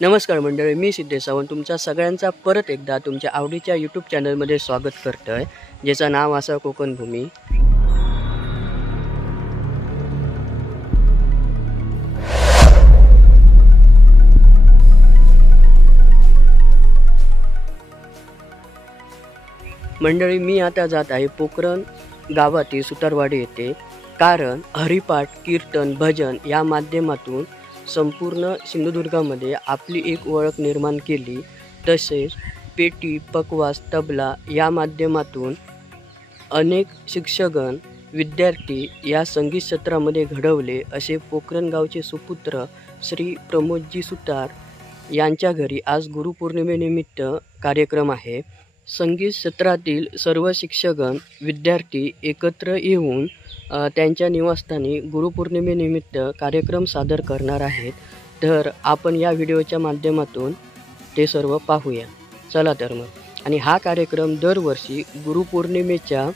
नमस्कार मंडळी, मी सिद्धेश सावंत तुमच्या सगळ्यांचा परत एकदा तुमच्या आवडीच्या यूट्यूब चॅनलमध्ये स्वागत करतो आहे, ज्याचं नाव असं कोकणभूमी. मंडळी, मी आता जात आहे पोखरण गावातील सुतारवाडी येथे, कारण हरिपाठ, कीर्तन, भजन या माध्यमातून संपूर्ण सिंधुदुर्गामध्ये आपली एक ओळख निर्माण केली. तसेच पेटी, पकवास, तबला या माध्यमातून अनेक शिक्षकगण, विद्यार्थी या संगीत क्षेत्रामध्ये घडवले. असे पोखरण गावचे सुपुत्र श्री प्रमोदजी सुतार यांच्या घरी आज गुरुपौर्णिमेनिमित्त कार्यक्रम आहे. संगीत क्षेत्रातील सर्व शिक्षकगण, विद्यार्थी एकत्र येऊन त्यांच्या निवासस्थानी गुरुपौर्णिमेनिमित्त कार्यक्रम सादर करणार आहेत. तर आपण या व्हिडिओच्या माध्यमातून ते सर्व पाहूया. चला तर मग. आणि हा कार्यक्रम दरवर्षी गुरुपौर्णिमेच्या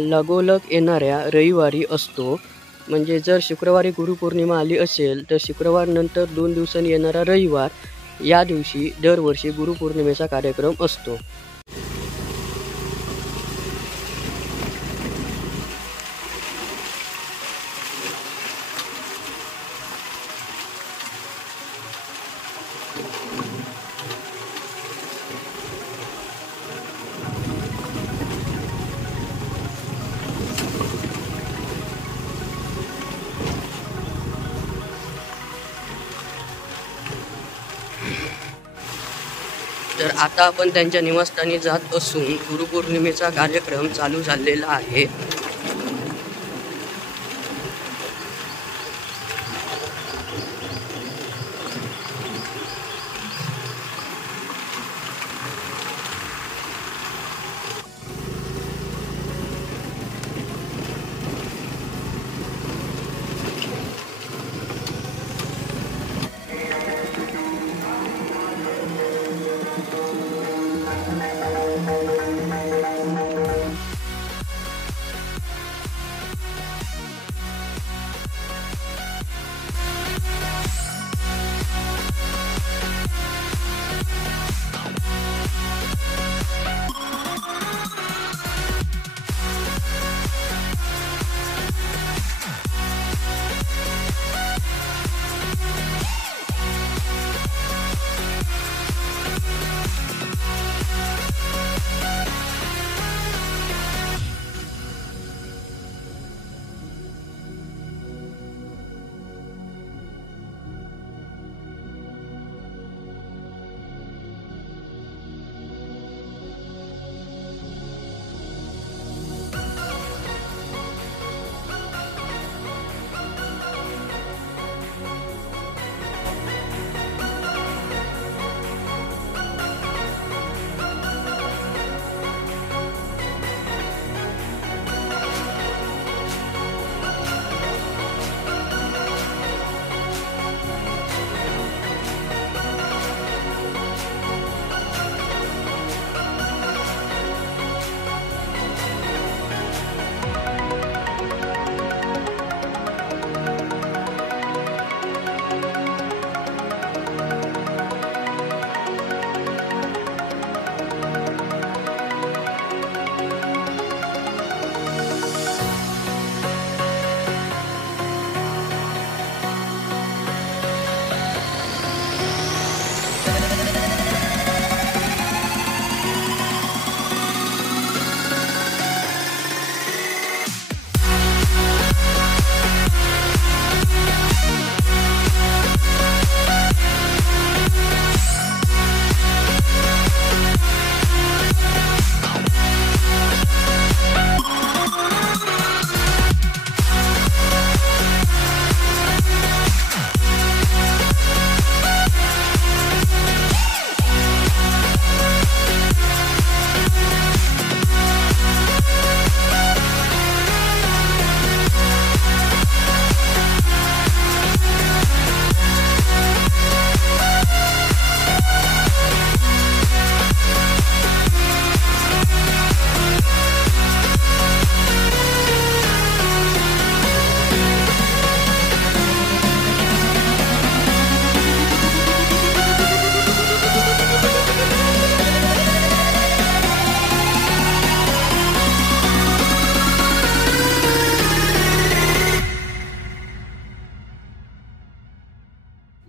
लगोलग येणाऱ्या रविवारी असतो. म्हणजे जर शुक्रवारी गुरुपौर्णिमा आली असेल तर शुक्रवार नंतर 2 दिवसांनी येणारा रविवार या दिवशी दरवर्षी गुरुपौर्णिमेचा कार्यक्रम असतो. तर आता आपण त्यांच्या निवासस्थानी जात असून गुरुपौर्णिमेचा कार्यक्रम चालू झालेला आहे.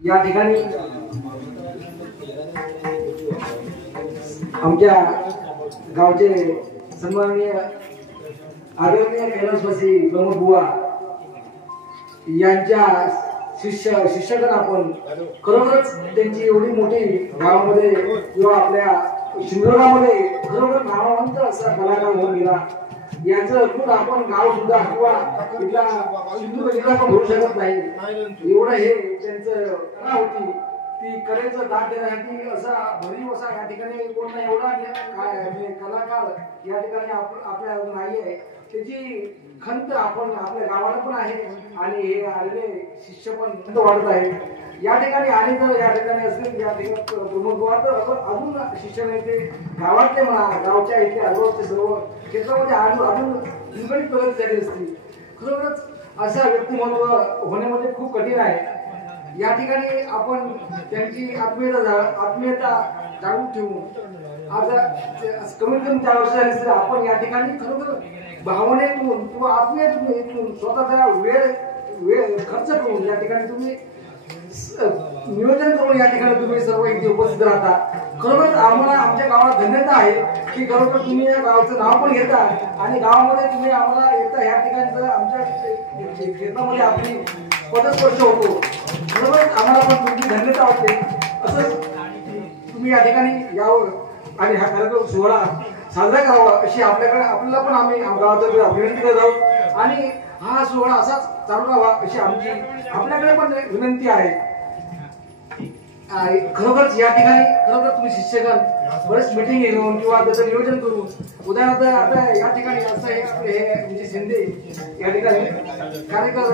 या ठिकाणी आमच्या गावचे सन्माननीय आदरणीय कैलासवासी प्रमोद बुवा यांच्या शिष्यगण आपण खरोखरच त्यांची एवढी मोठी गावामध्ये किंवा आपल्या सिंधुदुर्गामध्ये खरोखर नामवंत असा कलाकार होऊन गेला याचं खूप आपण गाव सुद्धा किंवा इथला सिंधुदुर्ग जिल्हा पण होऊ शकत नाही एवढं हे त्यांचं कला होती ती कलेचं दाट देण्यासाठी असा भरीव असा या ठिकाणी कोण नाही एवढा कलाकार या ठिकाणी आपल्या नाही आहे त्याची खंत आपण आपल्या गावाला पण आहे आणि हे आलेले शिष्य पण वाढत आहे या ठिकाणी आणि जर या ठिकाणी असतील या ठिकाणी प्रमुख तर अजून शिष्य नाही ते गावातले म्हणा गावच्या इथे आजूबाजूचे सर्व क्षेत्रामध्ये अजून निगडीत प्रगती झाली असती खरोखरच अशा व्यक्तिमत्व होण्यामध्ये खूप कठीण आहे या ठिकाणी आपण त्यांची आत्मीयता जाणून ठेवून आता कमीत कमी 4 वर्ष झाली आपण या ठिकाणी खरोखर भावनेतून किंवा आत्मीयतेतून स्वतःचा वेळ खर्च करून या ठिकाणी तुम्ही नियोजन करून या ठिकाणी तुम्ही सर्व इथे उपस्थित राहता खरोखर आम्हाला आमच्या गावात धन्यता आहे की खरोखर तुम्ही या गावाचं नाव पण घेता आणि गावामध्ये तुम्ही आम्हाला येता या ठिकाणी आमच्या क्षेत्रामध्ये आपली पदस्पर्श होतो खरोखर आम्हाला पण तुमची धन्यता वाटते असं तुम्ही या ठिकाणी यावं आणि हा कार्यक्रम सोहळा साजरा करावा अशी आपल्याला पण आम्ही गावातर्फे विनंती करत आहोत आणि हा सोहळा असाच चालू राहावा अशी आमची आपल्याकडे पण विनंती आहे खरोखरच या ठिकाणी खरोखर तुम्ही शिष्यगण बरेच मिटिंग घेऊन किंवा त्याचं नियोजन करून उदाहरणार्थ आता या ठिकाणी असं हे आपले हे म्हणजे शिंदे या ठिकाणी कार्यकर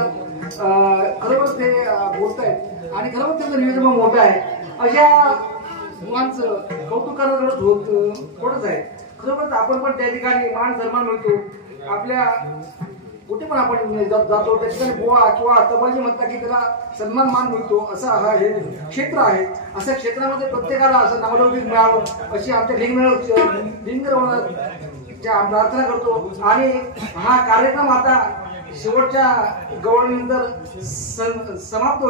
खरोखर ते बोलत आहेत आणि खरोखर त्याचं नियोजन मोठं आहे अशा मुलांचं कौतुक करत थोडंच आहे खरोखर आपण पण त्या ठिकाणी मान सन्मान मिळतो आपल्या कुठे पण आपण जातो त्या ठिकाणी बुवा किंवा तबलजी म्हणतात की त्याला सन्मान मान मिळतो असं हा हे क्षेत्र आहे अशा क्षेत्रामध्ये प्रत्येकाला असं नावलौकिक मिळावं अशी आमच्या लिंगच्या प्रार्थना करतो आणि हा कार्यक्रम आता शेवटच्या गवळणीनंतर समाप्त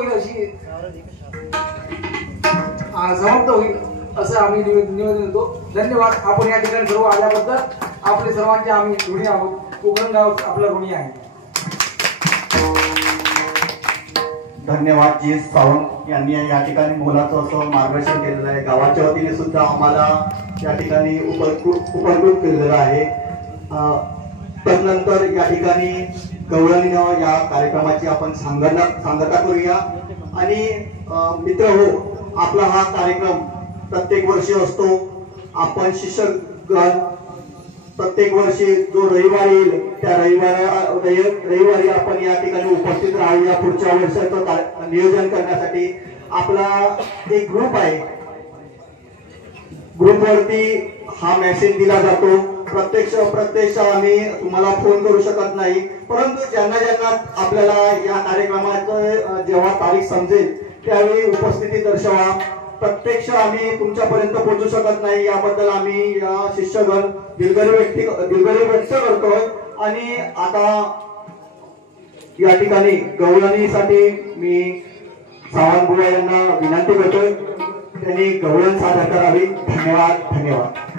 होईल असं आम्ही निवेदन देतो धन्यवाद आपण या ठिकाणी सर्व आल्याबद्दल आपले सर्वांचे आम्ही ऋणी आहोत कोकण गाव आपला ऋणी आहे धन्यवाद जी सावंत यांनी या ठिकाणी मोलाचं असं मार्गदर्शन केलेलं आहे गावाच्या वतीने सुद्धा आम्हाला या ठिकाणी उपकृत केलेलं आहे तदनंतर या ठिकाणी गवळणीनं या कार्यक्रमाची आपण सांगता करूया आणि मित्र हो आपला हा कार्यक्रम प्रत्येक वर्षी असतो आपण शिष्यगण प्रत्येक वर्षी जो रविवार येईल त्या रविवारी आपण या ठिकाणी उपस्थित राहू या पुढच्या वर्षाचं नियोजन करण्यासाठी आपला एक ग्रुप आहे ग्रुपवरती हा मेसेज दिला जातो प्रत्यक्ष आम्ही तुम्हाला फोन करू शकत नाही परंतु ज्यांना आपल्याला या कार्यक्रमाचं जेव्हा तारीख समजेल त्यावेळी उपस्थिती दर्शवा प्रत्यक्ष आम्ही तुमच्यापर्यंत पोहोचू शकत नाही याबद्दल आम्ही या शिष्यगण दिलगिरी व्यक्त करतोय आणि आता या ठिकाणी गवळणीसाठी मी सावंत बुवा यांना विनंती करतोय त्यांनी गवळण सादर करावी धन्यवाद